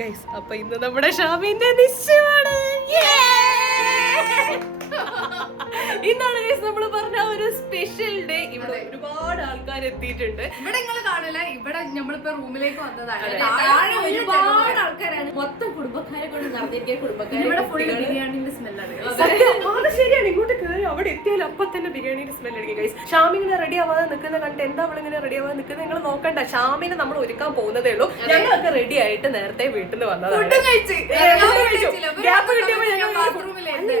Guys അപ്പൊ ഇന്ന് നമ്മുടെ ഷാമിന്റെ നിശ്ചയമാണ്. ഇന്നാണ് ഗൈസ് നമ്മൾ പറഞ്ഞ ഒരു സ്പെഷ്യൽ ഡേ. ഇവിടെ ഒരുപാട് ആൾക്കാർ എത്തിയിട്ടുണ്ട്. ഇവിടെ നിങ്ങൾ കാണില്ല, ഇവിടെ നമ്മളിപ്പോ റൂമിലേക്ക് വന്നതാണ്. ഒരുപാട് ആൾക്കാരാണ്, മൊത്തം കുടുംബക്കാരെ കൊണ്ട് നടന്നിരിക്കുക. കുടുംബക്കാരെ ഇവിടെ ഫുള്ള് ബിരിയാണിന്റെ സ്മെല്ലാണ്. അത് ശരിയാണ്, ഇങ്ങോട്ട് കയറി അവിടെ എത്തിയാലും അപ്പൊ തന്നെ ബിരിയാണിയുടെ സ്മെൽ അടിക്കും ഗൈസ്. ഷാമിങ്ങനെ റെഡി ആവാതെ നിൽക്കുന്ന കണ്ട് എന്താ അവളിങ്ങനെ റെഡി ആവാതെ നിൽക്കുന്നത് നിങ്ങൾ നോക്കണ്ട. ഷാമിനെ നമ്മൾ ഒരുക്കാൻ പോകുന്നതേ ഉള്ളൂ. ഞങ്ങളൊക്കെ റെഡി ആയിട്ട് നേരത്തെ വീട്ടിൽ നിന്ന് വന്നതാണ്.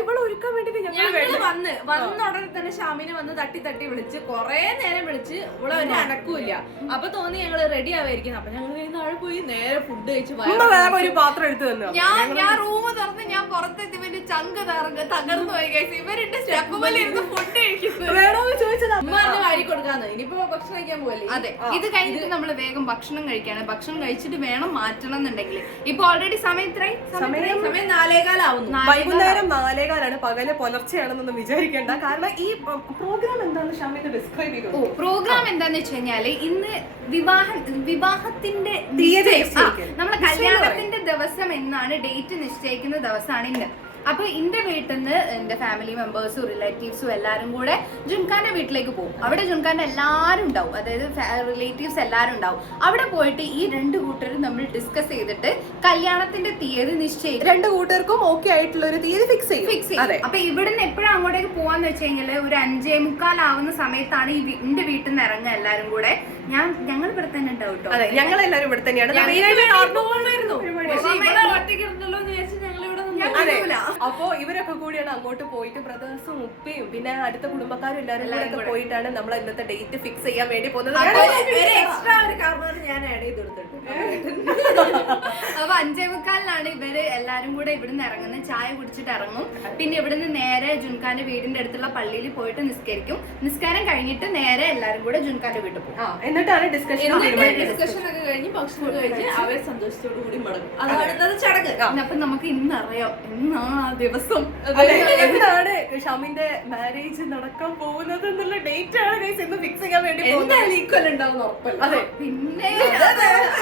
ഇവളെ ഒരുക്കാൻ വേണ്ടിട്ട് വന്ന ഉടനെ തന്നെ ഷാമിനെ വന്ന് തട്ടി തട്ടി വിളിച്ച് കൊറേ നേരം വിളിച്ച് ഇവിടെ ഒരു അനക്കൂല്ല. അപ്പൊ തോന്നി ഞങ്ങള് റെഡി ആവായിരിക്കുന്നു. അപ്പൊ ഞങ്ങൾ താഴെ പോയി നേരെ ഫുഡ് കഴിച്ച് വേറെ ഒരു പാത്രം എടുത്ത് തന്നു. ഞാൻ റൂം തുറന്ന് ഞാൻ പുറത്തെത്തി ചങ്ക് തകർന്നു പോയി കഴിച്ചു. ഇവരുടെ സ്റ്റെപ്പ് പോലെ ഇരുന്ന് ഫുഡ് കഴിക്കുന്നു. വേണോന്ന് ചോദിച്ചത് അമ്മ വാരി കൊടുക്കാന്ന്. ഇനിയിപ്പോ ഭക്ഷണം കഴിക്കാൻ പോലെ. അതെ, ഇത് കഴിഞ്ഞിട്ട് നമ്മള് വേഗം ഭക്ഷണം കഴിക്കാണ്. ഭക്ഷണം കഴിച്ചിട്ട് വേണം മാറ്റണം എന്നുണ്ടെങ്കിൽ. ഇപ്പൊ ഓൾറെഡി സമയം 4:15 ആവുന്നു. വൈകുന്നേരം 4:15 പകല് പുലർച്ചെയാണെന്നൊന്നും വിചാരിക്കേണ്ട. കാരണം ഈ പ്രോഗ്രാം എന്താണെന്ന് ഷാമിക്ക് ഡിസ്ക്രൈബ് ചെയ്തു. പ്രോഗ്രാം എന്താന്ന് വെച്ച് കഴിഞ്ഞാല് ഇന്ന് വിവാഹത്തിന്റെ നമ്മളെ കല്യാണത്തിന്റെ ദിവസം എന്നാണ് ഡേറ്റ് നിശ്ചയിക്കുന്ന ദിവസമാണ് ഇന്ന്. അപ്പൊ എന്റെ വീട്ടിൽ നിന്ന് എന്റെ ഫാമിലി മെമ്പേഴ്സും റിലേറ്റീവ്സും എല്ലാരും കൂടെ ജുൻഖാന്റെ വീട്ടിലേക്ക് പോകും. അവിടെ ജുൻഖാന്റെ എല്ലാരും ഉണ്ടാവും, അതായത് റിലേറ്റീവ്സ് എല്ലാരും ഉണ്ടാവും. അവിടെ പോയിട്ട് ഈ രണ്ട് കൂട്ടരും നമ്മൾ ഡിസ്കസ് ചെയ്തിട്ട് കല്യാണത്തിന്റെ തീയതി നിശ്ചയിക്കും. രണ്ട് കൂട്ടർക്കും ഓക്കെ ആയിട്ടുള്ള ഒരു തീയതി ഫിക്സ് ചെയ്യും. അപ്പൊ ഇവിടുന്ന് എപ്പോഴും അങ്ങോട്ടേക്ക് പോവാന്ന് വെച്ച് കഴിഞ്ഞാല് ഒരു 5:45 ആവുന്ന സമയത്താണ് എന്റെ വീട്ടിൽ നിന്ന് ഇറങ്ങുക എല്ലാരും കൂടെ. ഞങ്ങൾ ഇവിടെ തന്നെ ഉണ്ടാവും കേട്ടോ. അതെ, ഞങ്ങൾ എല്ലാരും ഇവിടെ തന്നെയാണ്. അപ്പോ ഇവരൊക്കെ കൂടിയാണ് അങ്ങോട്ട് പോയിട്ട് ബ്രദേഴ്സും ഉപ്പയും പിന്നെ അടുത്ത കുടുംബക്കാരും എല്ലാരും കൂടെ പോയിട്ടാണ് നമ്മൾ ഇന്നത്തെ ഡേറ്റ് ഫിക്സ് ചെയ്യാൻ വേണ്ടി പോകുന്നത്. ഞാൻ ആഡ് ചെയ്ത് കൊടുത്തിട്ടുണ്ട്. അപ്പൊ 5:45 ഇവര് എല്ലാരും കൂടെ ഇവിടുന്ന് ഇറങ്ങുന്നത്. ചായ കുടിച്ചിട്ട് ഇറങ്ങും. പിന്നെ ഇവിടുന്ന് നേരെ ജുൻഖാന്റെ വീടിന്റെ അടുത്തുള്ള പള്ളിയിൽ പോയിട്ട് നിസ്കരിക്കും. നിസ്കാരം കഴിഞ്ഞിട്ട് നേരെ എല്ലാരും കൂടെ ജുൻഖാന്റെ വീട്ടിൽ പോകും. എന്നിട്ടാണ് ഡിസ്കഷൻ ഒക്കെ കഴിഞ്ഞ് ഭക്ഷണം കഴിച്ച് അവരെ സന്തോഷത്തോടു കൂടി മടങ്ങും. അതാണ് ചടങ്ങ്. അപ്പൊ നമുക്ക് ഇന്നറിയാം എന്നാണ് ആ ദിവസം, എന്താണ് ഷാമിന്റെ മാരേജ് നടക്കാൻ പോകുന്നത് എന്നുള്ള ഡേറ്റ് ആണ് ഗൈസ് ഇന്ന് ഫിക്സ് ചെയ്യാൻ വേണ്ടി എന്തായാലും ഈക്വൽ ഉണ്ടാവും ഉറപ്പല്ല. അതെ, പിന്നെ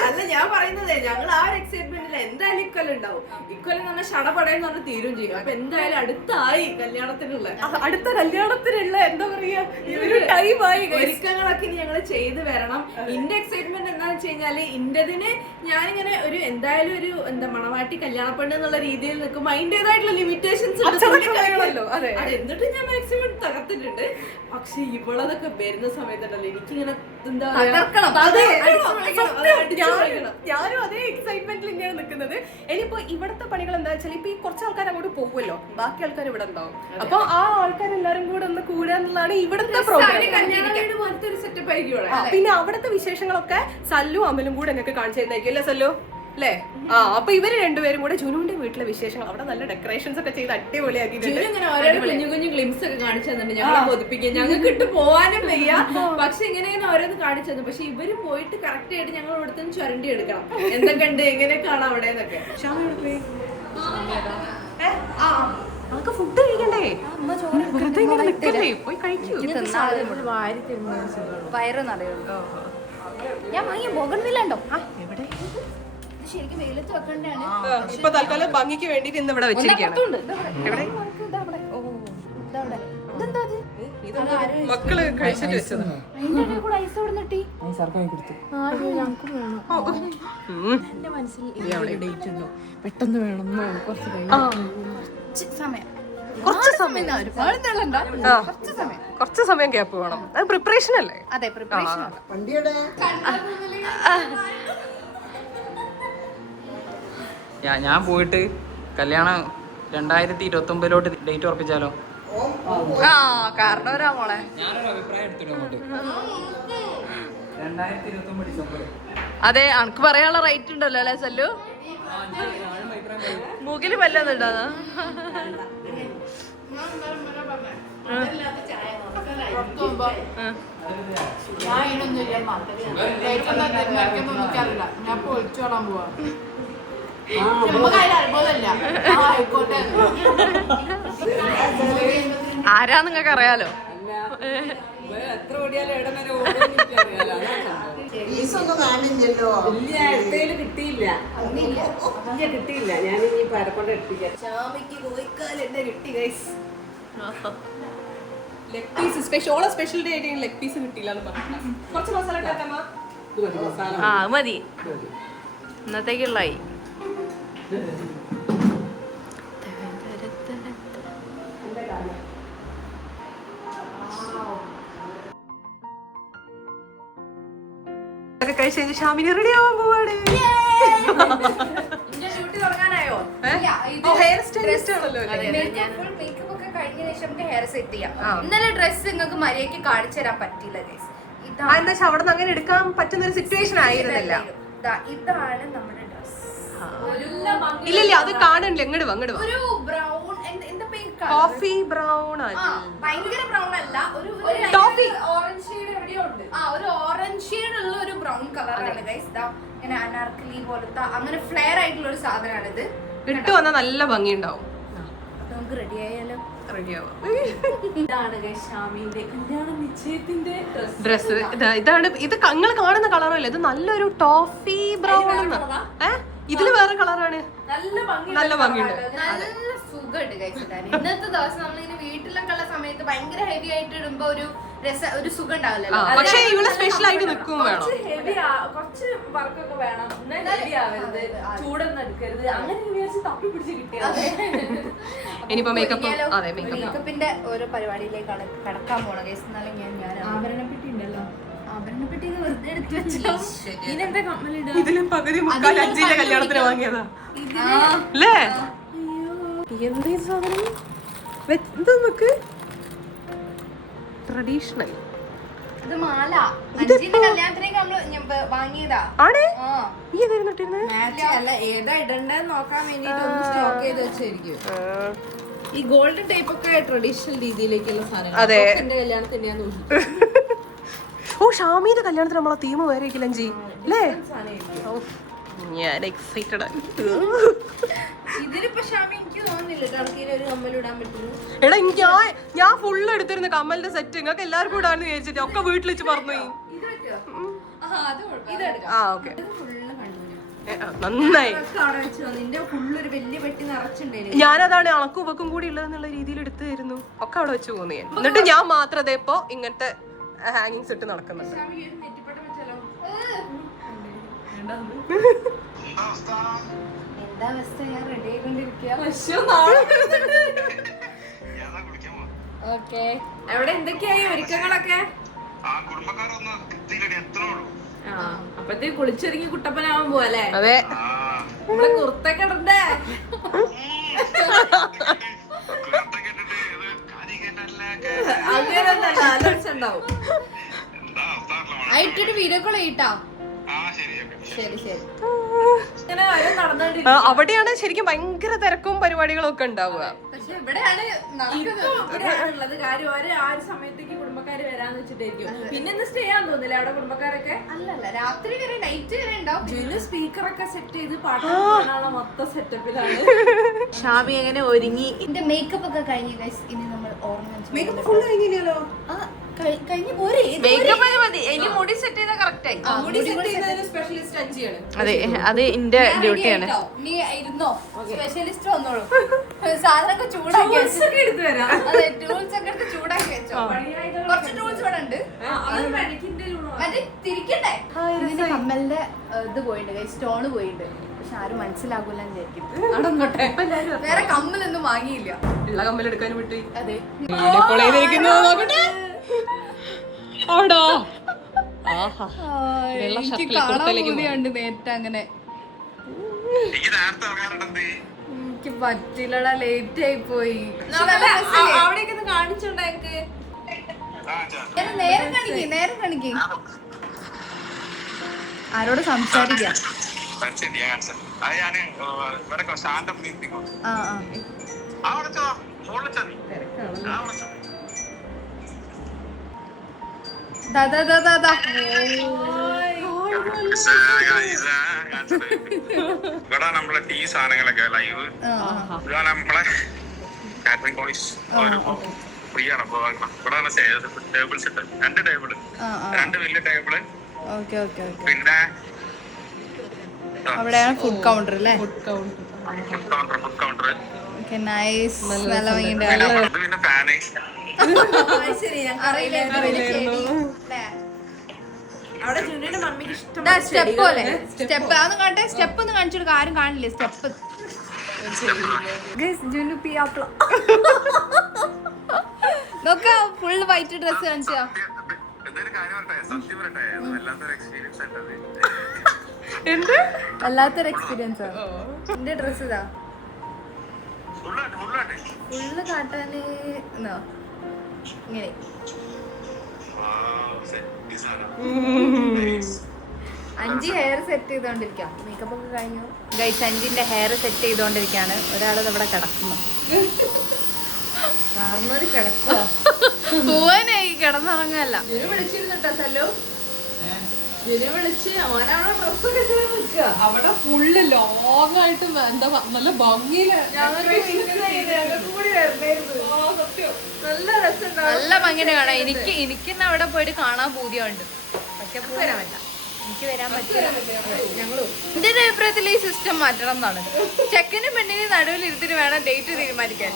അല്ല ഞാൻ പറയുന്നത് ഞങ്ങൾ ആ ഒരു എക്സൈറ്റ്മെന്റിൽ എന്തായാലും ഈക്വൽ ഉണ്ടാവും. ഈക്വൽ എന്ന് പറഞ്ഞാൽ ഷടപടയെന്ന് പറഞ്ഞ് തീരും ചെയ്യും. അപ്പൊ എന്തായാലും അടുത്തായി കല്യാണത്തിനുള്ള എന്താ പറയാ ഒരു ടൈമായി ഒരുക്കങ്ങളൊക്കെ ഇനി ഞങ്ങൾ ചെയ്ത് വരണം. ഇന്റെ എക്സൈറ്റ്മെന്റ് എന്താന്ന് വെച്ച് കഴിഞ്ഞാല് ഇന്റതിന് ഞാനിങ്ങനെ ഒരു എന്തായാലും ഒരു മണവാട്ടി കല്യാണപ്പെണ്ണ് എന്നുള്ള രീതിയിൽ നിൽക്കുമ്പോൾ അതിന്റേതായിട്ടുള്ള ലിമിറ്റേഷൻസ് എന്നിട്ട് ഞാൻ മാക്സിമം തകർത്തിട്ടുണ്ട്. പക്ഷെ ഇവളതൊക്കെ വരുന്ന സമയത്തുണ്ടല്ലോ എനിക്കിങ്ങനെ എന്താ ഞാനും അതേ എക്സൈറ്റ്മെന്റിൽ ഇങ്ങനെ നിൽക്കുന്നത്. ഇനിയിപ്പോ ഇവിടുത്തെ പണികൾ എന്താ വെച്ചാൽ ഇപ്പൊ ഈ കുറച്ച് ആൾക്കാർ അങ്ങോട്ട് പോകുമല്ലോ, ബാക്കി ആൾക്കാർ ഇവിടെ ഉണ്ടാവും. അപ്പൊ ആ ആൾക്കാരെല്ലാരും കൂടെ ഒന്ന് കൂടുക എന്നുള്ളതാണ് ഇവിടുത്തെ പ്രോഗ്രാം. പിന്നെ അവിടുത്തെ വിശേഷങ്ങളൊക്കെ സല്ലു അമലും കൂടെ ഞങ്ങൾക്ക് കാണിച്ചു തരുന്നതായിരിക്കും അല്ലേ സല്ലു? അല്ലേ? അപ്പൊ ഇവര് രണ്ടുപേരും കൂടെ ജുനുവിന്റെ വീട്ടിലെ വിശേഷങ്ങൾ അവിടെ നല്ല ഡെക്കറേഷൻസ് ഒക്കെ ചെയ്ത് അടിപൊളിയാക്കിയിട്ടുണ്ട്. കുഞ്ഞു കുഞ്ഞു ഗ്ലിംസ് ഒക്കെ കാണിച്ചു തന്നിട്ട് ഞങ്ങളെ ബോധിപ്പിക്കുക. ഞങ്ങൾക്ക് ഇട്ട് പോവാനും വയ്യ, പക്ഷെ ഇങ്ങനെ ഓരോന്ന് കാണിച്ചു തന്നു. പക്ഷെ ഇവര് പോയിട്ട് കറക്റ്റ് ആയിട്ട് ഞങ്ങൾ ഇവിടുത്തെ ചുരണ്ടി എടുക്കണം. എന്തൊക്കെ ഉണ്ട്, എങ്ങനെയൊക്കെയാണ് അവിടെ എന്നൊക്കെ. നമുക്ക് ഫുഡ് കഴിക്കണ്ടേ? പോയി കഴിക്കൂ. വയറൊന്നറിയോ? ഞാൻ വാങ്ങിയ ബോഗൺവില്ലണ്ടോ? എവിടെ? ശരിക്കും വെയിലത്ത് വെക്കണ്ടാണ്. ഇപ്പൊ തൽക്കാലം ഭംഗിക്ക് വേണ്ടിട്ട് ഇന്ന് ഇവിടെ വെച്ചിരിക്കുകയാണ്. മക്കള് കഴിച്ചിട്ട് വെച്ചത് പെട്ടെന്ന് വേണം. കുറച്ച് സമയം ഗ്യാപ്പ് വേണം. അത് പ്രിപ്പറേഷൻ അല്ലേ? അതെ, പ്രിപ്പറേഷൻ. ഞാൻ പോയിട്ട് കല്യാണം 2029 ഡേറ്റ് ഉറപ്പിച്ചാലോ? കാരണം ഒരാ മോളെ ഞാനൊരു അഭിപ്രായം എടുത്തിട്ട് അങ്ങോട്ട് 2029 ഡിസംബർ. അതെ, അനക്ക് പറയാനുള്ള റൈറ്റ് ഉണ്ടല്ലോ അല്ലെ സല്ലു? മുകില് വല്ലതുണ്ടോ? ഞാൻ പൊളിച്ചോളാൻ പോവാ. ആരാ നിങ്ങക്ക് അറിയാലോ. എത്ര ഓടിയാലും ഇടം വരെ ഓടും. ഒന്നും കാണില്ലല്ലോ. ഇല്ല, അടുത്തേല് കിട്ടിയില്ല. ഇല്ല, കിട്ടിയില്ല. ഞാൻ ഇനി പരക്കൊണ്ട് എടുപ്പിക്കാം. ഷാമിക്ക് കോഴിക്കാൽ എന്നെ കിട്ടി guys. Leg piece special day ആയിട്ട് ലെഗ് പീസ് കിട്ടിയില്ല എന്ന് പറഞ്ഞു. കുറച്ച് മസാല ഇട്ടാക്കാമോ? ആ മതി, ഇന്നത്തേക്കുള്ളായി. കഴിച്ച് കഴിഞ്ഞ് ഷാമിനി റെഡി ആവാൻ പോവാണ്. ഡ്യൂട്ടി തുടങ്ങാനായോ? ഹെയർ സ്റ്റൈലിസ്റ്റ് ആണല്ലോ അല്ലേ? ഫുൾ മേക്കപ്പ് ഒക്കെ കഴിഞ്ഞ ശേഷം നമുക്ക് ഹെയർ സെറ്റ് ചെയ്യാം. ഇന്നലെ ഡ്രസ് നിങ്ങൾക്ക് മര്യാദയ്ക്ക് കാണിച്ചു തരാൻ പറ്റില്ല ഗൈസ്. എന്താ വെച്ചാൽ അവിടെ നിന്ന് അങ്ങനെ എടുക്കാൻ പറ്റുന്ന ഒരു സിറ്റുവേഷൻ ആയിരുന്നില്ല. ഇതാണ് നമ്മുടെ ഡ്രസ്. ഇല്ല അത് കാണില്ല. അങ്ങോട്ട് വാ. ഒരു ബ്രൗൺ എന്താ കോഫി ബ്രൗൺ ഭയങ്കര ബ്രൗൺ അല്ല, ഒരു ഓറഞ്ച് ഷെയ്ഡ് എവിടെയോ ഉണ്ട്. ഒരു ഓറഞ്ച് ഷെയ്ഡ് ഉള്ള ഒരു ബ്രൗൺ കളറാണ് ഗൈസ്. ഇങ്ങനെ അനാർക്കലി പോലത്തെ അങ്ങനെ ഫ്ലെയർ ആയിട്ടുള്ള ഒരു സാധനമാണ് ഇത്. ഇട്ട് വന്നാൽ നല്ല ഭംഗിയുണ്ടാവും. നമുക്ക് റെഡി ആയാലോ? റെഡിയാവും. ഇതാണ് ഷാമിന്റെ കല്യാണ നിശ്ചയത്തിന്റെ ഡ്രസ് ഇതാണ്. ഇത് നിങ്ങൾ കാണുന്ന കളറല്ലേ? ഇത് നല്ലൊരു ടോഫി ബ്രൗൺ. ഇതില് വേറെ കളറാണ്. നല്ല ഭംഗിയുണ്ട്. നല്ല സുഖമുണ്ട് ഗൈസ് ഇടാൻ. ഇന്നത്തെ ദിവസം നമ്മളിങ്ങനെ വീട്ടിലൊക്കെ ഉള്ള സമയത്ത് ഭയങ്കര ഹെവി ആയിട്ട് ഇടുമ്പോ ഒരു സുഖം ഉണ്ടാവില്ലല്ലോ. പക്ഷെ ഇവിടെ സ്പെഷ്യൽ ആയിട്ട് നിൽക്കും വേണം. കുറച്ച് വർക്കൊക്കെ വേണം. ഹെവി ആവരുത്, ചൂടൊന്നും എടുക്കരുത്. അങ്ങനെ വിചാരിച്ച് തപ്പി പിടിച്ച് കിട്ടിയത്. ഇനിയിപ്പോ മേക്കപ്പ് മേക്കപ്പിന്റെ ഓരോ പരിപാടിയിലേക്കാണ് കടക്കാൻ പോണ ഗൈസ്. എന്നാലും ഞാൻ ആഭരണപ്പെട്ടി ഉണ്ടല്ലോ, ആഭരണപ്പെട്ടി വെറുതെ എടുത്ത് വെച്ചോ. ഇതിനെന്താ കമ്മലിടുക? ഇതിലും പകുതി മുക്കാൽ അഞ്ചിന്റെ കല്യാണത്തിന് വാങ്ങിയതാ അല്ലേ? എന്താ ഈ സാധനം? എന്താ നമുക്ക് ട്രഡീഷണൽ ഇത് മാല. അഞ്ചിന്റെ കല്യാണത്തിനേക്ക് നമ്മള് വാങ്ങിയതാ. ആണ് ആ ഈ വരുന്നിട്ടിരുന്നത് മാച്ച് അല്ല, ഏതാ ഇടണ്ടെന്ന് നോക്കാൻ വേണ്ടിട്ട് ഒന്ന് സ്റ്റോക്ക് ചെയ്ത് വെച്ചായിരിക്കും. ഈ ഗോൾഡൻ ടൈപ്പ് ഒക്കെ ട്രഡീഷണൽ രീതിയിലേക്കുള്ള സാധനങ്ങൾ. അതെ. എന്റെ കല്യാണത്തിന്റെ ഓ ഷാമിന്റെ കല്യാണത്തിന് നമ്മളെ തീം വേറെ ഇരിക്കില്ലഞ്ചി അല്ലേ? ഞാൻ എക്സൈറ്റഡ് ആണ്. ഇതിലിപ്പോ ഷാമി എനിക്ക് തോന്നുന്നില്ല കണക്കിന് ഒരു കമ്മലിടാൻ പറ്റുന്നു. എടാ ഞാൻ ഫുള്ള് എടുത്തിരുന്ന കമ്മലിന്റെ സെറ്റ് നിങ്ങൾക്ക് എല്ലാവർക്കും ഇടാന്ന് വിചാരിച്ചിട്ട് ഒക്കെ വീട്ടിൽ വെച്ച് പറഞ്ഞു. ഓക്കെ നന്നായി. നിന്റെ ഫുള്ളൊരു വലിയ പെട്ടി നിറച്ചിട്ടുണ്ടായിരുന്നു. ഞാനതാണ് അണക്കും ഉവക്കും കൂടി ഉള്ളതെന്നുള്ള രീതിയിൽ എടുത്തു തരുന്നു. ഒക്കെ അവിടെ വെച്ച് പോകുന്നു ഞാൻ. എന്നിട്ട് ഞാൻ മാത്രം അതേപ്പോ ഇങ്ങനത്തെ ഹാങ്ങിങ്സ് ഇട്ട് നടക്കുന്നുണ്ട്. എന്താ അവസ്ഥ? ഞാൻ റെഡി ആയിക്കൊണ്ടിരിക്കുക. ഓക്കെ, അവിടെ എന്തൊക്കെയായി ഒരുക്കങ്ങളൊക്കെ? അപ്പത്തേ കുളിച്ചൊരുങ്ങി കുട്ടപ്പനാവാൻ പോവല്ലേ? അതെ, നമ്മളെ കുർത്തൊക്കെ ഇടണ്ടേ? അങ്ങനെ ആലോചിച്ചുണ്ടാവും. ആയിട്ടൊരു വീഡിയോ കോൾ ചെയ്യട്ടാ. ശരി ശരി. ഇങ്ങനെ വരും നടന്നോണ്ടിരിക്കും. അവിടെയാണ് ശരിക്കും ഭയങ്കര തിരക്കും പരിപാടികളും ഒക്കെ ഉണ്ടാവുക. പക്ഷെ ഇവിടെയാണ് ഉള്ളത് കാര്യം. ആ ഒരു സമയത്തേക്ക് കുടുംബക്കാര് വരാന്ന് വെച്ചിട്ടായിരിക്കും. പിന്നെ സ്റ്റേ ചെയ്യാൻ തോന്നില്ല അവിടെ കുടുംബക്കാരൊക്കെ? അല്ലല്ല, രാത്രി വരെ നൈറ്റ് വരെ ഉണ്ടാവും. ജിനു സ്പീക്കറൊക്കെ സെറ്റ് ചെയ്ത് പാട്ടാണ് മൊത്തം സെറ്റപ്പിലാണ്. ഷാമി എങ്ങനെ ഒരുങ്ങി? എന്റെ മേക്കപ്പ് ഒക്കെ കഴിഞ്ഞു ഗൈസ്. ഇനി നമ്മൾ ഓർണമെന്റ്സ് മേക്കപ്പ് ഫുൾ കഴിഞ്ഞില്ലല്ലോ. കഴിഞ്ഞു പോരെ. മതി. ഇനി മുടി സെറ്റ് ചെയ്താൽ കറക്റ്റ് ആയി. സ്പെഷ്യലിസ്റ്റ് അഞ്ചിയാണ്. അതെ, അത് എന്റെ ഡ്യൂട്ടിയാണ്. നീ ഇരുന്നോ, സ്പെഷ്യലിസ്റ്റ് വന്നോളൂ. സാധനമൊക്കെ ചൂടാക്കി എടുത്തു തരാം. അതെ, ടൂൾസ് ഒക്കെ എടുത്ത് ചൂടാക്കി വെച്ചോ. കുറച്ച് ടൂൾസ് ഇവിടെ ഉണ്ട്. മറ്റേ തിരിക്കണ്ടേ? ഇതിന്റെ കമ്മലിന്റെ ഇത് പോയിട്ടുണ്ട്, സ്റ്റോണ് പോയിട്ടുണ്ട്. പക്ഷെ ആരും മനസ്സിലാകൂല വിചാരിക്കും. വേറെ കമ്മലൊന്നും വാങ്ങിയില്ല. ഉള്ള കമ്മൽ എടുക്കാൻ വിട്ടു. അതെ, ആടോ എനിക്ക് കാണാൻ കൂടിയുണ്ട് നേരത്തെ. അങ്ങനെ എനിക്ക് പറ്റില്ലടാ, ലേറ്റ് ആയി പോയി. അവിടേക്ക് കാണിച്ചോണ്ടാ എനിക്ക്. നേരം കാണിക്കേ. ആരോട് സംസാരിക്കാം? ഇവിടെ നമ്മളെ ടീ സാധനങ്ങളൊക്കെ ലൈവ് നമ്മളെ കാറ്ററിംഗ് ബോയ്സ് ഫ്രീ ആണ്. അപ്പൊ ഇവിടെ ടേബിൾസ് ഉണ്ട്, 2 ടേബിള്, 2 വലിയ ടേബിള്, ഓക്കെ ഓക്കെ ഓക്കെ. പിന്നെ അവിടെയാണ് ഫുഡ് കൗണ്ടർ അല്ലേ? Food counter. Okay nice. നല്ല ഭംഗിയുണ്ട്. അത് പിന്നെ ഫാന്. ശരി അവിടെ ജുനുവിന്റെ മമ്മിക്ക് ഇഷ്ടം സ്റ്റെപ്പ് പോലെ സ്റ്റെപ്പ് അതൊന്നും കാണട്ടെ. സ്റ്റെപ്പ് ഒന്ന് കാണിച്ചു കൊടുക്കുക. ആരും കാണില്ലേ സ്റ്റെപ്പ്. ജുനു പിയാപ്ല നോക്ക ഫുള്ള് വൈറ്റ് ഡ്രസ് കാണിച്ചാ. എന്തൊരു കാര്യം പറയട്ടെ, സത്യം പറയട്ടെ, അത് വല്ലാത്തൊരു എക്സ്പീരിയൻസ് ആയിട്ടത്. വല്ലാത്തൊരു എക്സ്പീരിയൻസ് ആണ്. എന്റെ ഡ്രസ് ഇതാ ഫുള്ളാട്ടെ ഫുള്ള് കാട്ടാന് ഇങ്ങനെ. അഞ്ച് ഹെയർ സെറ്റ് ചെയ്തോണ്ടിരിക്കാം. മേക്കപ്പ് ഒക്കെ കഴിഞ്ഞു ഗൈസ്. അഞ്ചിന്റെ ഹെയർ സെറ്റ് ചെയ്തോണ്ടിരിക്കാണ്. ഒരാളത് ഇവിടെ കിടക്കുന്നു. കിടക്കുക പോവാനായി കിടന്നുറങ്ങല്ല. വിളിച്ചിരുന്നുട്ടോ സല്ലോ. ജുനു വിളിച്ച് ഓനവിടെ ഡ്രസ്സൊക്കെ ചെയ്ത് നിൽക്കുക. അവിടെ ഫുള്ള് ലോങ് ആയിട്ട് എന്താ നല്ല ഭംഗിയില് നല്ല രസമുണ്ടാവും. നല്ല ഭംഗിയുടെ കാണാം. എനിക്കിന്ന് അവിടെ പോയിട്ട് കാണാൻ പൂതിയുണ്ട്. പക്ഷെ വരാൻ പറ്റില്ല. എനിക്ക് വരാൻ പറ്റില്ല. എന്റെ ഒരു അഭിപ്രായത്തിൽ ഈ സിസ്റ്റം മാറ്റണം എന്നാണ്. ചെക്കനും പെണ്ണിനും നടുവിൽ ഇരുത്തിട്ട് വേണം ഡേറ്റ് തീരുമാനിക്കാൻ.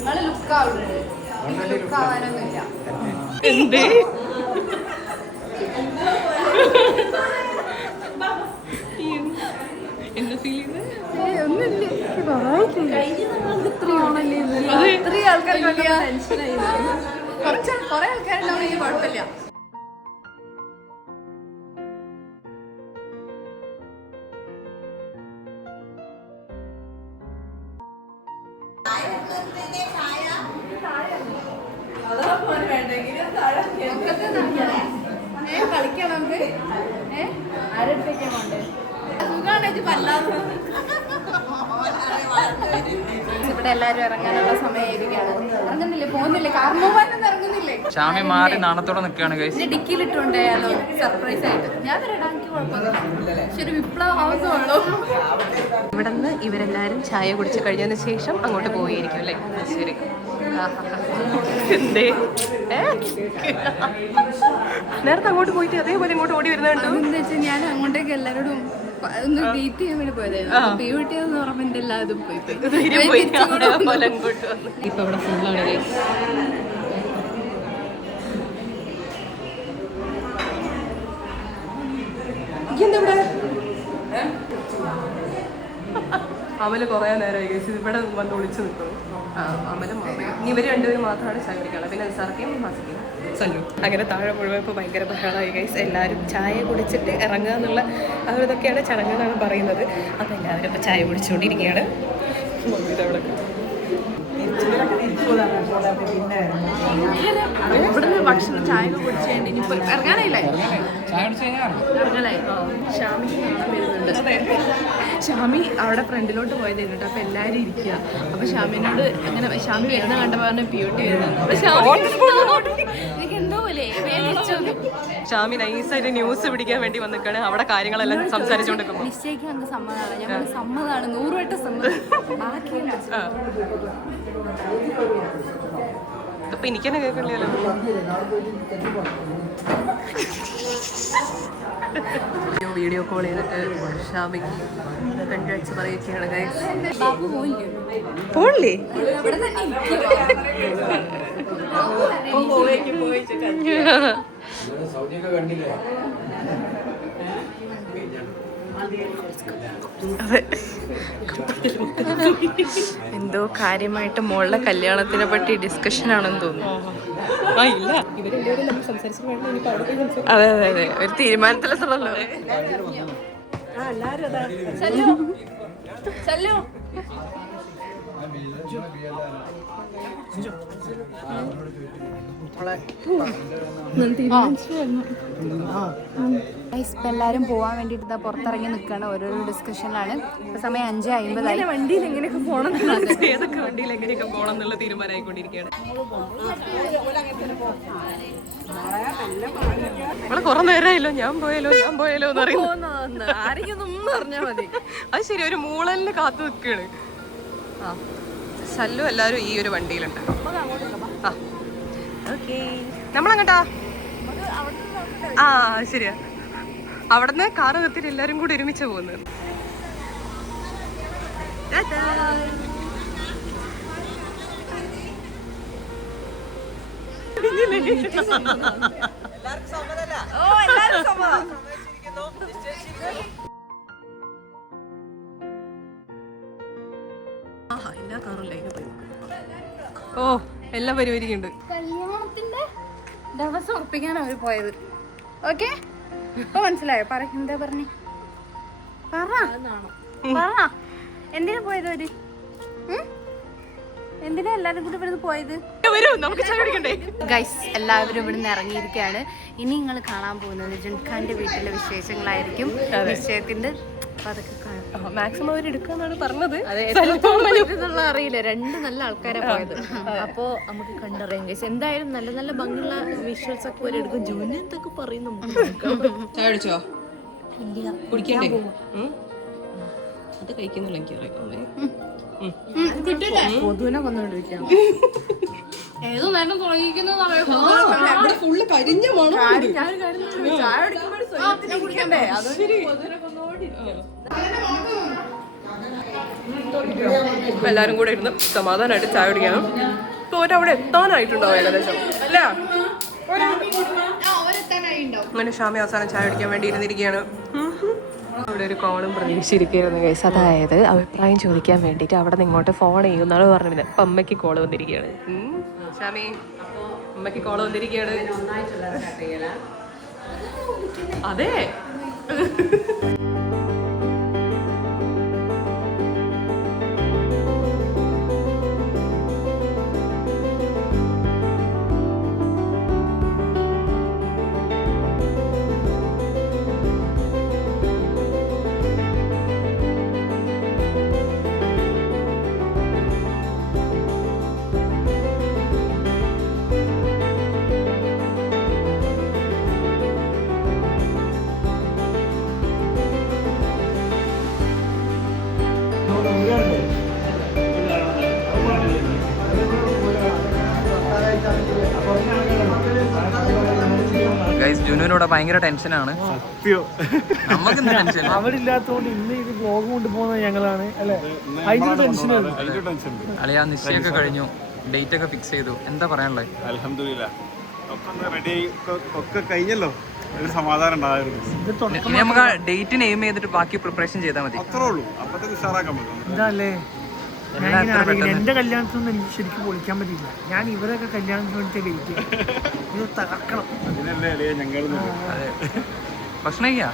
നിങ്ങള് ലുക്ക് ആവുന്നുണ്ട്. ലുക്ക് ആവാനൊന്നുമില്ല. എന്തേ എന്താ ഫീൽ ചെയ്യുന്നത്? ഇത്രയും ആൾക്കാർക്ക് കൊറേ ആൾക്കാരുണ്ടാവും. കുഴപ്പമില്ല. കളിക്കണം നമുക്ക്. ആരെടുത്തേക്കാൻ വേണ്ടേ? ഇവിടെ എല്ലാരും ഇറങ്ങാനുള്ള സമയമായിരിക്കാണ്. ഇറങ്ങുന്നില്ലേ? പോകുന്നില്ലേ? കാർമോമാനൊന്നും ഇറങ്ങുന്നില്ലേ? ഷാമി മാറി നാണത്തോടെ നിൽക്കുകയാണ് ഗൈസ്. എന്റെ ഡിക്കിയിലിട്ടുണ്ടായാലോ സർപ്രൈസ് ആയിട്ട്. ഞാൻ വരാം. എനിക്ക് കുഴപ്പമൊന്നുമില്ല. പക്ഷെ ഒരു വിപ്ലവ ആവശ്യമുള്ളൂ. ഇവിടെ നിന്ന് ഇവരെല്ലാരും ചായ കുടിച്ച് കഴിഞ്ഞതിന് ശേഷം അങ്ങോട്ട് പോയിരിക്കും അല്ലേ? ശരി. എന്തേ നേരത്തെ അങ്ങോട്ട് പോയിട്ട് അതേപോലെ ഇങ്ങോട്ട് ഓടി വരുന്നുണ്ടോ? എന്താ വെച്ചാൽ ഞാൻ അങ്ങോട്ടേക്ക് എല്ലാവരോടും ഒന്ന് മീറ്റ് ചെയ്യാൻ വേണ്ടി പോയതായിരുന്നു. പീവിട്ടി എന്ന് പറയുമ്പോൾ എന്റെ എല്ലാതും പോയി ഇപ്പൊ ഇവിടെ ഫുള്ളാണ്. അമല് കുറേ നേരമായി കഴിച്ചത് ഇവിടെ വന്ന് ഒളിച്ചു നിൽക്കുന്നു. അമലും ഇനി ഇവർ രണ്ടുപേരും മാത്രമാണ് ചായ കുടിക്കാനുള്ളത്. പിന്നെ നിസാർക്കയും മാസിക്കയും സല്ലു. അങ്ങനെ താഴെ മുഴുവൻ ഇപ്പോൾ ഭയങ്കര ബഹളമായി ഗൈസ്. എല്ലാവരും ചായ കുടിച്ചിട്ട് ഇറങ്ങുക എന്നുള്ള ഇതൊക്കെയാണ് ചടങ്ങെന്നാണ് പറയുന്നത്. അപ്പോൾ എല്ലാവരും ഇപ്പോൾ ചായ കുടിച്ചുകൊണ്ടിരിക്കുകയാണ്. ഇതവിടെ ഇവിടുന്ന് ഭക്ഷണം ചായ ഒക്കെ കുടിച്ച് കഴിഞ്ഞ് ഇനിയിപ്പോ ഇറങ്ങാനായില്ലേ? ഷാമി കാണാൻ വരുന്നുണ്ട്. ഷാമി അവിടെ ഫ്രണ്ടിലോട്ട് പോയതായിരുന്നു കേട്ടോ. അപ്പൊ എല്ലാരും ഇരിക്കുക. അപ്പൊ ഷാമിനോട് അങ്ങനെ ഷാമി വരുന്ന കണ്ട പറഞ്ഞ പ്യൂട്ടി വരുന്നത്. എനിക്ക് എന്തോ പോലെ ഷാമി നൈസായിട്ട് ന്യൂസ് പിടിക്കാൻ വേണ്ടി വന്നിക്കാണ്. അവിടെ കാര്യങ്ങളെല്ലാം സംസാരിച്ചുകൊണ്ടിരിക്കുന്നു. നിശ്ചയിക്കാൻ അങ്ങ് സമ്മതമാണ്. ഞങ്ങൾ സമ്മതമാണ്. 100 വട്ടം സമ്മതം. ബാക്കിയില്ല. ഇപ്പൊ എനിക്കെന്നെ കേൾക്കണില്ലല്ലോ. വീഡിയോ കോൾ ചെയ്തിട്ട് ഷാമിക്ക് കണ്ടുവച്ച് പറയുകയാണ് ഗൈസ്. ബാബു പോയില്ലേ? പോണില്ലേ? അവിടെ തന്നെ അതെ, എന്തോ കാര്യമായിട്ട് മോളുടെ കല്യാണത്തിനെ പറ്റി ഡിസ്കഷൻ ആണെന്ന് തോന്നുന്നു. അതെ അതെ അതെ, ഒരു തീരുമാനത്തിലെത്തണല്ലോ. ഇപ്പം എല്ലാവരും പോകാൻ വേണ്ടിയിട്ട് പുറത്തിറങ്ങി നിൽക്കുകയാണ്, ഓരോരോ ഡിസ്കഷനിലാണ്. ഇപ്പം സമയം 5:50 വണ്ടിയിൽ എങ്ങനെയൊക്കെ പോകണം, ഏതൊക്കെ വണ്ടിയിൽ എങ്ങനെയൊക്കെ പോകണം എന്നുള്ള തീരുമാനമായിക്കൊണ്ടിരിക്കുകയാണ്. നമ്മള് കുറെ നേരമായല്ലോ ഞാൻ പോയാലോ എന്ന് പറയുന്നു. ആരെങ്കിലും ഒന്നും അറിഞ്ഞാൽ മതി. അത് ശരി, ഒരു മൂളലിന് കാത്തു നിൽക്കുകയാണ്. ആ ശല്ലു എല്ലാവരും ഈ ഒരു വണ്ടിയിലുണ്ട്. ആ ഓക്കെ, നമ്മളങ്ങട്ടാ? ആ ശരിയാ, അവിടുന്ന് കാറ് നിർത്തിയിട്ട് എല്ലാരും കൂടി ഒരുമിച്ച് പോകുന്നത്. എല്ലാ കാറും ലൈന് പോയി. ഓ എല്ലാം പരിപാടിക്കുണ്ട്. കല്യാണത്തിന്റെ ദിവസം ഉറപ്പിക്കാനാണ് അവര് പോയത്. ഓക്കെ, ഇപ്പൊ മനസ്സിലായോ? എന്താ പറഞ്ഞേ? പറ എന്തിനാ പോയത് അവര്? എന്തിനാ എല്ലാരും കൂടി ഇവിടുന്ന് പോയത്? ഗൈസ്, എല്ലാവരും ഇവിടുന്ന് ഇറങ്ങിയിരിക്കുകയാണ്. ഇനി നിങ്ങൾ കാണാൻ പോകുന്നത് ജുൻഖാന്റെ വീട്ടിലെ വിശേഷങ്ങളായിരിക്കും. നിശ്ചയത്തിന്റെ അതൊക്കെ മാക്സിമം അവർ എടുക്കാന്നാണ് പറഞ്ഞത്. അറിയില്ല, രണ്ട് നല്ല ആൾക്കാരെ പോയത്. അപ്പോ നമുക്ക് കണ്ടറിയാം ഗൈസ്. എന്തായാലും നല്ല നല്ല ഭംഗിയുള്ള വിഷ്വൽസ് ഒക്കെ ഒരു എടുക്കും. ജൂനിയർ എന്തൊക്കെ പറയുന്നു. ചായ കുടിച്ചോ? കുടിക്കണ്ടേ? അത് കഴിക്കുന്നില്ല എനിക്കറിയാം. കൊതുവിനെ കൊന്നുകൊണ്ടിരിക്കാം. ഏതോ നേരം തുടങ്ങിയിരിക്കുന്നതാണ്. ഫുള്ള് കരിഞ്ഞ മണം. ഇപ്പൊ എല്ലാരും കൂടെ ഇരുന്ന് സമാധാനമായിട്ട് ചായ കുടിക്കണം. ഇപ്പൊ ഒരവിടെ എത്താനായിട്ടുണ്ടാവും ഏകദേശം, അല്ല? അങ്ങനെ ഷാമി അവസാനം ചായ കുടിക്കാൻ വേണ്ടി ഇരുന്നിരിക്കുകയാണ്. അവിടെ ഒരു കോളും പ്രതീക്ഷിച്ചിരിക്കുന്നു ഗൈസ്. അതായത് അഭിപ്രായം ചോദിക്കാൻ വേണ്ടിയിട്ട് അവിടെ നിന്ന് ഇങ്ങോട്ട് ഫോൺ ചെയ്യുന്നാണ് പറഞ്ഞത്. അപ്പൊ അമ്മയ്ക്ക് കോള് വന്നിരിക്കുകയാണ്. ഷാമി, അമ്മയ്ക്ക് കോള് വന്നിരിക്കുകയാണ്. അതെ, ഗൈസ്, ജുനുവിനോട് ഭയങ്കര ടെൻഷനാണ്. നമുക്ക് ടെൻഷൻ അവിടെ ഇല്ലാത്തതുകൊണ്ട് ഇന്ന് ഇത് ബ്ലോഗ് കൊണ്ടുപോകുന്നത് ഞങ്ങളാണ് അല്ലെ. അതിന്റെ ടെൻഷൻ അളിയാ, നിശ്ചയമൊക്കെ കഴിഞ്ഞു, ഡേറ്റ് ഒക്കെ ഫിക്സ് ചെയ്തു. എന്താ പറയാനുള്ളത്? അൽഹംദുലില്ലാ റെഡി ഒക്കെ കഴിഞ്ഞല്ലോ, ഒരു സമാധാനം ഉണ്ടായിരുന്നു. ഇനി നമുക്ക് ഡേറ്റിന് എയിം ചെയ്തിട്ട് ബാക്കി പ്രിപ്പറേഷൻ ചെയ്താൽ മതി. അത്രേ ഉള്ളൂ, അപ്പത്തേക്ക് ഉഷാറാക്കാൻ പറ്റും. ഇതല്ലേ എന്റെ കല്യാണത്തിനൊന്നും എനിക്ക് ശരിക്കും പൊളിക്കാൻ പറ്റില്ല. ഞാൻ ഇവരൊക്കെ കല്യാണത്തിന് വേണ്ടി വെയിറ്റ് ചെയ്യും. ഇത് തകർക്കണം. അതിനല്ലേ അല്ലേ ഞങ്ങൾ ഭക്ഷണം കഴിക്കാം.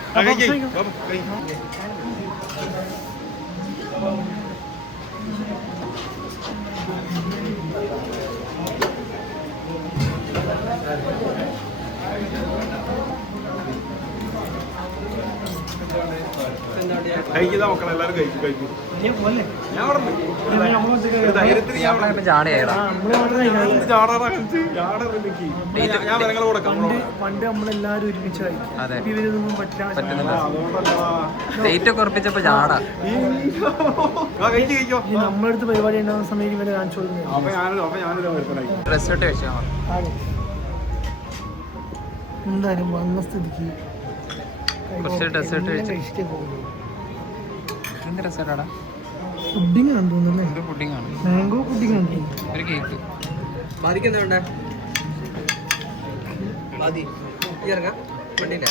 കഴിക്കുന്ന മക്കളെല്ലാരും കഴിക്കും. ഞാൻ പണ്ട് നമ്മളെല്ലാരും ഒരുമിച്ച് കഴിക്കും. ഇവരൊന്നും പറ്റുന്നില്ല. ഡേറ്റ് ഒക്കെ ഉറപ്പിച്ചപ്പോ ചാടാ. നമ്മളടുത്ത് പരിപാടി ഉണ്ടാകുന്ന സമയത്ത് ഇവരെ കാണിച്ചു കൊടുക്കുന്നത്. ഡ്രസ് ഇട്ട് വെച്ചാൽ എന്തായാലും വന്ന സ്ഥിതിക്ക് കുറച്ച് ഡ്രസ് ഇട്ട് വെച്ചു. കഴിച്ചിട്ടേ പോകുള്ളൂ. എന്ത് ഡ്രസ്സാടാ? പുഡിംഗ് ആണ് തോന്നുന്നല്ലേ? പുഡിംഗ് ആണ്, മാംഗോ പുഡിംഗ് ആണ്. ഒരു കേക്ക്. ബാധിക്കുന്നുണ്ട് ഇറങ്ങാം വണ്ടിയില്ല.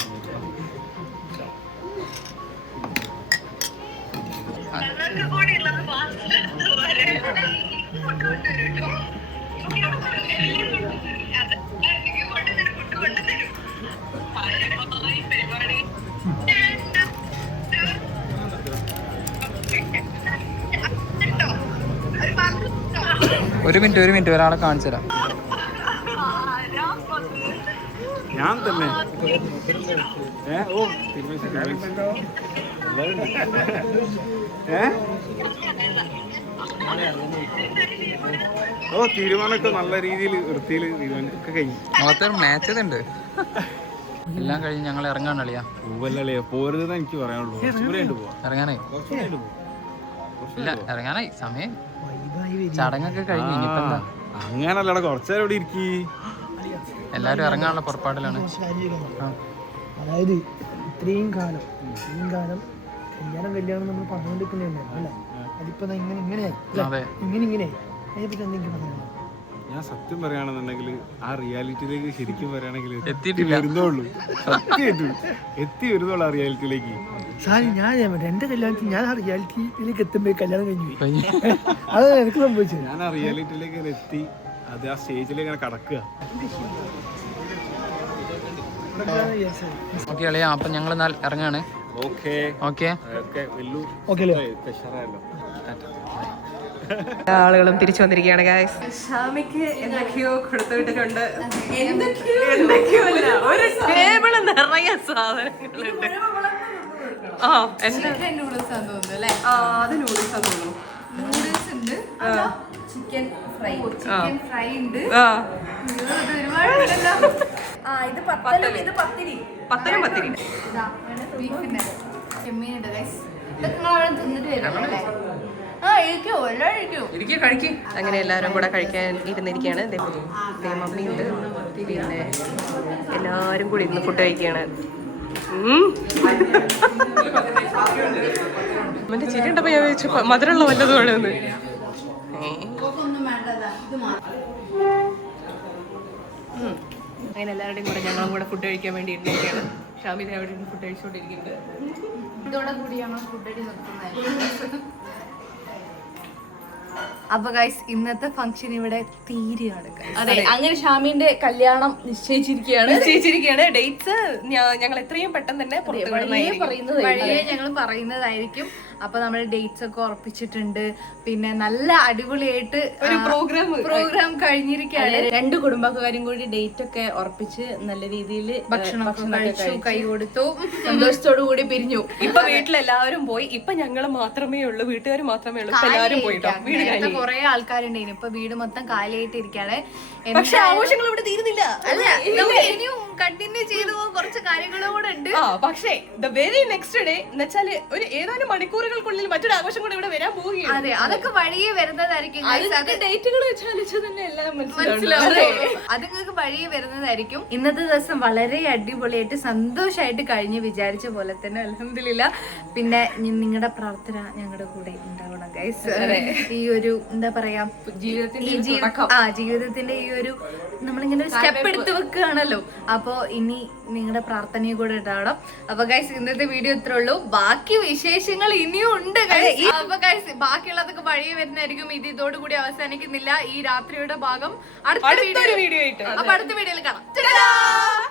പരിപാടി ഒരു മിനിറ്റ് ഒരാളെ കാണിച്ചു തരാം. ഞാൻ തന്നെ തീരുമാനമൊക്കെ നല്ല രീതിയിൽ വൃത്തിയിൽ തീരുമാനമൊക്കെ കഴിഞ്ഞു. മുഖത്തൊരു മാച്ച് ഉണ്ട്. എല്ലാം കഴിഞ്ഞ് ഞങ്ങൾ ഇറങ്ങാൻ അളിയാ. പൂവല്ലേ പോരുതെന്ന് എനിക്ക് പറയാനുള്ളൂ. ഇറങ്ങാനായി. ഇല്ല ഇറങ്ങാനായി സമയം. ചടങ്ങൊക്കെ കഴിഞ്ഞു. ഇനിയിപ്പോ എന്താ? അങ്ങനല്ലടാ, കുറച്ചേരം ഇവിടെ ഇരിക്കി. എല്ലാരും ഇറങ്ങാനുള്ള പുറപ്പാടിലാണ്. അതായത് ഇത്രയും കാലം കല്യാണം നമ്മൾ പറഞ്ഞുകൊണ്ടിരിക്കുന്നതന്നെയാണ് അല്ലേ? അതിപ്പോ ഇങ്ങനെയായി ഇങ്ങനെയായി അതിനെപ്പറ്റി എന്തെങ്കിലും പറയാം? ഞാൻ സത്യം പറയുകയാണെന്നുണ്ടെങ്കിൽ ആ റിയാലിറ്റിയിലേക്ക് ശരിക്കും പറയുകയാണെങ്കിൽ എത്തിയിട്ടില്ല. വരുന്നുള്ളൂ. സത്യമായിട്ടും എത്തി വരുന്നുള്ളൂ ആ റിയാലിറ്റിയിലേക്ക്. സാരി ഞാൻ എന്റെ കല്യാണത്തിൽ ഞാൻ ആ റിയാലിറ്റിയിലേക്ക് എത്തുമ്പോൾ കല്യാണം കഴിഞ്ഞു. അത് എനിക്ക് സംഭവിച്ചത്. ഞാൻ ആ റിയാലിറ്റിയിലേക്ക് എത്തി. അത് ആ സ്റ്റേജിലേക്ക് ഇങ്ങനെ കടക്കുക. ഓക്കെ അളിയാ, അപ്പൊ ഞങ്ങൾ ഇറങ്ങാണ്. ഓക്കെ ഓക്കെ ആളുകളും തിരിച്ചു വന്നിരിക്കുകയാണ് ഗൈസ്. ഷാമിക്ക് എന്തൊക്കെയോ കൊടുത്തു വിട്ടിട്ടുണ്ട്. എന്തൊക്കെയോ അല്ല, ഒരു ടേബിള് നിറയെ സാധനങ്ങളുണ്ട്. ആ എന്താ നൂഡിൽസ് ആണെന്ന് തോന്നുന്നു അല്ലേ? അത് നൂഡിൽസ് ആണെന്ന് തോന്നുന്നു. നൂഡിൽസ് ഉണ്ട്, ചിക്കൻ ഫ്രൈ ഉണ്ട്. പത്തരം പത്തിരി. ബീഫിന്റെ ചെമ്മീനുണ്ട് ഗൈസ്. ഇതൊക്കെ നിങ്ങളവിടെ തിന്നിട്ട് വരുമല്ലേ? അങ്ങനെ എല്ലാവരും കൂടെ കഴിക്കാൻ ഇരുന്നിരിക്കുകയാണ്. മമ്മിയുണ്ട്, പിന്നെ എല്ലാവരും കൂടി ഇരുന്ന് ഫുഡ് കഴിക്കുകയാണ്. മറ്റേ ചിരി ഉണ്ടപ്പോ ഞാൻ ചോദിച്ചു മധുരമുള്ള വല്ലതും ആണെന്ന്. അങ്ങനെ എല്ലാവരുടെയും കൂടെ ഞങ്ങളും കൂടെ ഫുഡ് കഴിക്കാൻ വേണ്ടി ഇരുന്നിരിക്കുകയാണ്. ഷാമിനെ അവിടെ ഇരുന്ന് ഫുഡ് കഴിച്ചുകൊണ്ടിരിക്കുന്നുണ്ട്. ഇതോടെ കൂടി ഞങ്ങൾ ഫുഡ് അടി നിർത്തുന്നതായിരിക്കും. അപ്പൊ ഗൈസ് ഇന്നത്തെ ഫംഗ്ഷൻ ഇവിടെ തീരുകയാണ്. അതെ, അങ്ങനെ ഷാമിന്റെ കല്യാണം നിശ്ചയിച്ചിരിക്കുകയാണ്. ഡേറ്റ്സ് ഞങ്ങൾ എത്രയും പെട്ടെന്ന് തന്നെ വഴിയെ ഞങ്ങൾ പറയുന്നതായിരിക്കും. അപ്പൊ നമ്മൾ ഡേറ്റ്സ് ഒക്കെ ഉറപ്പിച്ചിട്ടുണ്ട്. പിന്നെ നല്ല അടിപൊളിയായിട്ട് ഒരു പ്രോഗ്രാം കഴിഞ്ഞിരിക്കുകയാണ്. രണ്ട് കുടുംബക്കാരും കൂടി ഡേറ്റ് ഒക്കെ ഉറപ്പിച്ച് നല്ല രീതിയിൽ ഭക്ഷണമൊക്കെ കഴിച്ചു, കൈ കൊടുത്തു, സന്തോഷത്തോടു കൂടി പിരിഞ്ഞു. ഇപ്പൊ വീട്ടിലെല്ലാവരും പോയി. ഇപ്പൊ ഞങ്ങൾ മാത്രമേ ഉള്ളൂ, വീട്ടുകാർ മാത്രമേ ഉള്ളൂ. ഇപ്പൊ എല്ലാവരും പോയിട്ടോ. വീട് കുറെ ആൾക്കാരുണ്ടായിരുന്നു. ഇപ്പൊ വീട് മൊത്തം കാലിയായിട്ട് ഇരിക്കാണ്. പക്ഷെ ആഘോഷങ്ങൾ ഇവിടെ തീരുന്നില്ല. ഇനിയും കണ്ടിന്യൂ ചെയ്തു പോകുന്ന കുറച്ച് കാര്യങ്ങളും കൂടെ ഉണ്ട്. പക്ഷേ ദ വെരി നെക്സ്റ്റ് ഡേ എന്ന് വെച്ചാല് ഒരു ഏതാനും മണിക്കൂറുകൾക്കുള്ളിൽ മറ്റൊരു ആഘോഷം കൂടെ ഇവിടെ വരാൻ പോവുകയാണ്. അതെ, അതൊക്കെ വഴിയെ വരുന്നതായിരിക്കും. ഡേറ്റുകൾ വെച്ചാൽ തന്നെ എല്ലാം മനസ്സിലാവും. അത് നിങ്ങൾക്ക് വഴിയെ വരുന്നതായിരിക്കും. ഇന്നത്തെ ദിവസം വളരെ അടിപൊളിയായിട്ട് സന്തോഷമായിട്ട് കഴിഞ്ഞ് വിചാരിച്ച പോലെ തന്നെ അൽഹംദുലില്ലാ. പിന്നെ നിങ്ങളുടെ പ്രാർത്ഥന ഞങ്ങളുടെ കൂടെ ഉണ്ടാവണം ഗൈസ്. ഈ ഒരു എന്താ പറയാ ജീവിതത്തിന്റെ ഈ ഒരു നമ്മളിങ്ങനെ ഒരു സ്റ്റെപ്പ് എടുത്ത് വെക്കുകയാണല്ലോ. അപ്പൊ ഇനി നിങ്ങളുടെ പ്രാർത്ഥനയും കൂടെ ഉണ്ടാവണം. അപ്പൊ ഗൈസ് ഇന്നത്തെ വീഡിയോ ഇത്രേ ഉള്ളൂ. ബാക്കി വിശേഷങ്ങൾ ഇനിയും ഉണ്ട് ഗൈസ്. അപ്പൊ ഗൈസ് ബാക്കിയുള്ളതൊക്കെ വഴിയെ വരുന്നതായിരിക്കും. ഇത് ഇതോടുകൂടി അവസാനിക്കുന്നില്ല. ഈ രാത്രിയുടെ ഭാഗം അടുത്ത വീഡിയോ ആയിട്ട്. അപ്പൊ അടുത്ത വീഡിയോയിൽ കാണാം.